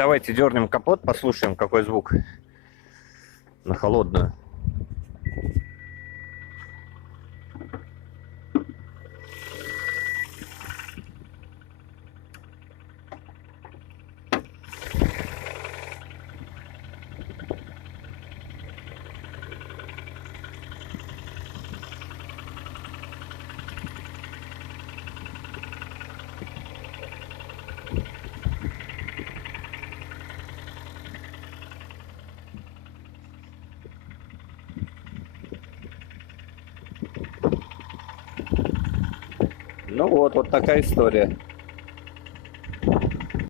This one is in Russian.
давайте дернем капот, послушаем, какой звук на холодную. Ну вот такая история.